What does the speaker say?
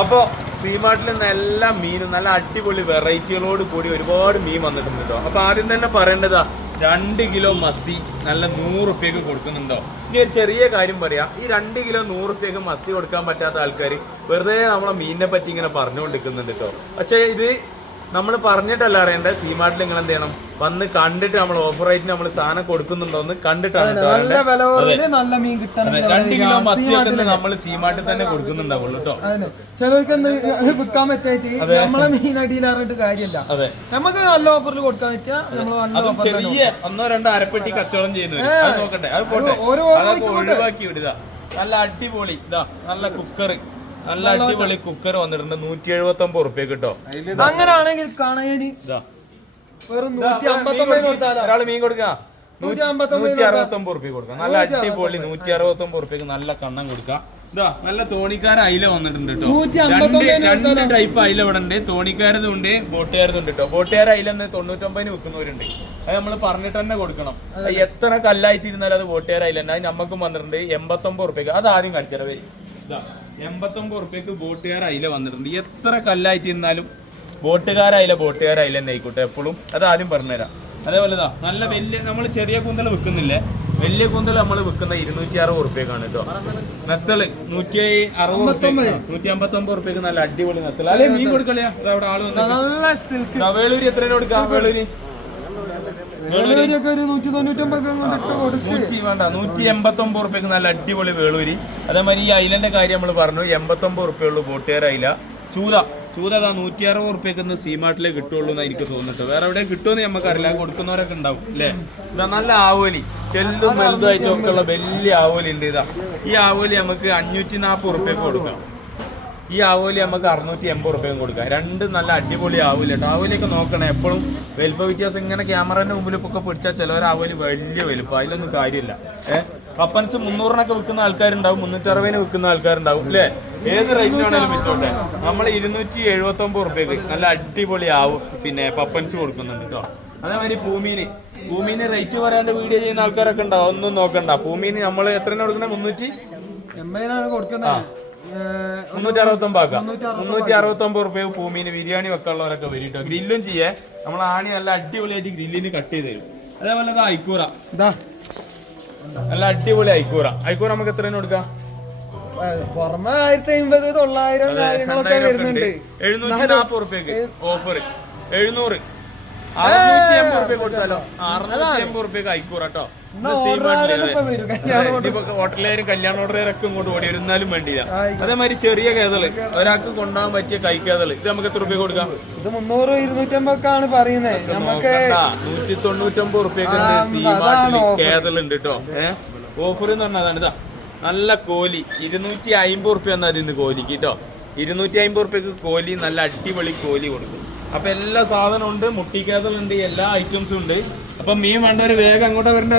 അപ്പൊ സീമാർട്ടിൽ നിന്ന് എല്ലാ മീനും നല്ല അടിപൊളി വെറൈറ്റികളോട് കൂടി ഒരുപാട് മീൻ വന്നിട്ടുണ്ട് കേട്ടോ. അപ്പൊ ആദ്യം തന്നെ പറയേണ്ടതാ 2 കിലോ മത്തി നല്ല 100 റുപ്യക്ക് കൊടുക്കുന്നുണ്ടോ. ഇനി ഒരു ചെറിയ കാര്യം പറയാം, ഈ 2 കിലോ 100 റുപ്യക്ക് മത്തി കൊടുക്കാൻ പറ്റാത്ത ആൾക്കാർ വെറുതെ നമ്മളെ മീനിനെ പറ്റി ഇങ്ങനെ പറഞ്ഞുകൊണ്ടിരിക്കുന്നുണ്ട് കേട്ടോ. പക്ഷെ ഇത് നമ്മൾ പറഞ്ഞിട്ടല്ല അറിയേണ്ടത്. സീമാർട്ടിൽ നിങ്ങൾ എന്ത് ചെയ്യണം, വന്ന് കണ്ടിട്ട് നമ്മൾ ഓഫർ റേറ്റിന് നമ്മൾ സാധനം കൊടുക്കുന്നുണ്ടോ എന്ന് കണ്ടിട്ടാണ്. 2 കിലോ മത്തിയൊക്കെ നമ്മൾ സീമാർട്ടിൽ തന്നെ കൊടുക്കുന്നുണ്ടാവുള്ളൂ കേട്ടോ. ചിലർക്ക് വിൽക്കാൻ പറ്റായിട്ട് നമ്മളെ മീൻ അടിയിലാറിട്ട് കാര്യമില്ല. നമുക്ക് നല്ല ഓഫറിൽ കൊടുക്കാൻ പറ്റുക. ചെറിയ 1-2 അരപ്പെട്ടി കച്ചവടം ചെയ്യുന്നത് അത് നോക്കട്ടെ, അത് പോട്ടെ, അതൊക്കെ ഒഴിവാക്കി വിടുക. നല്ല അടിപൊളി ഇതാ നല്ല കുക്കർ, നല്ല അടിപൊളി കുക്കർ വന്നിട്ടുണ്ട് 179 റുപ്യ കിട്ടോ. അങ്ങനെയാണെങ്കിൽ ഒരാള് മീൻ കൊടുക്കാം 169 റുപ്യ കൊടുക്കാം. നല്ല അടിപൊളി 169 റുപ്യക്ക് നല്ല കണ്ണം കൊടുക്കാം. ഇതാ നല്ല തോണിക്കാര അയില വന്നിട്ടുണ്ട് കേട്ടോ. രണ്ട് ടൈപ്പ് അയില ഇവിടെ ഉണ്ട്, തോണിക്കാരതും ഉണ്ട് ബോട്ടുകാരതും ഉണ്ട് കേട്ടോ. ബോട്ടുകാര അയില 99 വിൽക്കുന്നവരുണ്ട്, അത് നമ്മൾ പറഞ്ഞിട്ട് തന്നെ കൊടുക്കണം. എത്ര കല്ലായിട്ടിരുന്നാലും അത് ബോട്ടുകാര അയില ഉണ്ട്. അത് നമുക്കും വന്നിട്ടുണ്ട് 89 റുപ്യക്ക്. അത് ആദ്യം കാണിച്ചത് 89 റുപ്യക്ക് ബോട്ടുകാര അയില വന്നിട്ടുണ്ട്. എത്ര കല്ലായിട്ടിരുന്നാലും ബോട്ടുകാരായില്ല തന്നെ ആയിക്കോട്ടെ എപ്പോഴും. അത് ആദ്യം പറഞ്ഞുതരാം. അതേപോലെ നല്ല വലിയ നമ്മൾ ചെറിയ കൂന്തൽ വിൽക്കുന്നില്ലേ, വലിയ കൂന്തൽ നമ്മൾ വിൽക്കുന്ന 260 റുപ്യക്കാണ് കേട്ടോ. നെത്തല് 159 റുപ്യക്ക് നല്ല അടിപൊളി നെത്തൽ. അല്ലെ മീൻ കൊടുക്കളിയാ അവിടെ ആള് വന്നു. വേളൂരി എത്ര കൊടുക്കാം? വേളൂരി 189 റുപ്യക്ക് നല്ല അടിപൊളി വേളൂരി. അതേമാതിരി ഈ അയിലന്റെ കാര്യം നമ്മൾ പറഞ്ഞു, 89 റുപ്യ ഉള്ളൂ ബോട്ടുകാര അയില. ചൂത 160 റുപ്യക്ക് സീമാർട്ടിലേ കിട്ടുള്ളൂ എന്ന് എനിക്ക് തോന്നിട്ട്. വേറെ എവിടെ കിട്ടുമെന്ന് നമുക്കറിയില്ല, കൊടുക്കുന്നവരൊക്കെ ഉണ്ടാവും അല്ലേ. ഇതാ നല്ല ആവോലി, ചെല്ലും വലുതായിട്ടും ഒക്കെ ഉള്ള വലിയ ആവോലി ഉണ്ട്. ഇതാ ഈ ആവോലി നമുക്ക് 540 റുപ്യക്ക് കൊടുക്കാം. ഈ ആവോലി നമുക്ക് 680 റുപ്യക്കും കൊടുക്കാം. രണ്ട് നല്ല അടിപൊളി ആവോലി കേട്ടോ. ആവോലിയൊക്കെ നോക്കണം എപ്പോഴും. വലുപ്പ വ്യത്യാസം ഇങ്ങനെ ക്യാമറന്റെ മുമ്പിലൊക്കെ പിടിച്ചാൽ ചിലവർ ആവോലി വലിയ വലുപ്പം, അതിലൊന്നും കാര്യമില്ല. പപ്പൻസ് 300-നൊക്കെ വിൽക്കുന്ന ആൾക്കാരുണ്ടാവും, 360-ന് വിൽക്കുന്ന ആൾക്കാരുണ്ടാവും അല്ലേ. ഏത് റേറ്റിനാണേലും വിറ്റോട്ടെ. നമ്മൾ 279 റുപ്യക്ക് നല്ല അടിപൊളി ആവും പിന്നെ പപ്പൻസ് കൊടുക്കുന്നുണ്ട് കേട്ടോ. അതേമാതിരി പൂമീന് റേറ്റ് പറയാണ്ട് വീഡിയോ ചെയ്യുന്ന ആൾക്കാരൊക്കെ ഉണ്ടാവും, ഒന്നും നോക്കണ്ട. പൂമീന് നമ്മൾ എത്രയാണ് കൊടുക്കുന്നത്? 380 കൊടുക്കുന്നത്. 369 റുപ്യ പൂമീന് ബിരിയാണി വെക്കാനുള്ളവരൊക്കെ വരും കേട്ടോ. ഗ്രില്ലും ചെയ്യേ, നമ്മൾ ആണി നല്ല അടിപൊളിയായിട്ട് ഗ്രില്ലിന് കട്ട് ചെയ്ത് തരും. അതേപോലെ ഐക്കൂറ, നല്ല അടിപൊളി ഐക്കൂറ നമുക്ക് എത്രയാണ് കൊടുക്കാം? 740 റുപ്യക്ക് ഓഫർ. 700 680 റുപ്യ കൊടുത്താലോ? 680 റുപ്യക്ക് ഐക്കൂറ കേട്ടോ. ഹോട്ടലുകാരും കല്യാണ ഓർഡറുകാരൊക്കെ ഇങ്ങോട്ട് ഓടി വരുന്നാലും വേണ്ടിയില്ല. അതേമാതിരി ചെറിയ കേതള് ഒരാൾക്ക് കൊണ്ടുപോകാൻ പറ്റിയ കൈക്കേതള് ഇത് നമുക്ക് എത്ര റുപ്യ കൊടുക്കാം? ഇത് 300-250 പറയുന്നത്. 199 റുപ്യക്ക് സീമാർട്ടിൽ കേതളുണ്ട് കേട്ടോ. ഓഫർ എന്ന് പറഞ്ഞാൽ അതാണ്. ഇതാ നല്ല കോലി 250 റുപ്യ എന്നാൽ അതിന്ന് കോലിക്ക് കേട്ടോ. 250 റുപ്യക്ക് കോലി, നല്ല അടിപൊളി കോലി കൊടുക്കും. അപ്പൊ എല്ലാ സാധനവും ഉണ്ട്, മുട്ടിക്കേതളുണ്ട്, എല്ലാ ഐറ്റംസും ഉണ്ട്. അപ്പൊ മീൻ വേണ്ടവര് വേഗം അങ്ങോട്ടാ വരേണ്ട.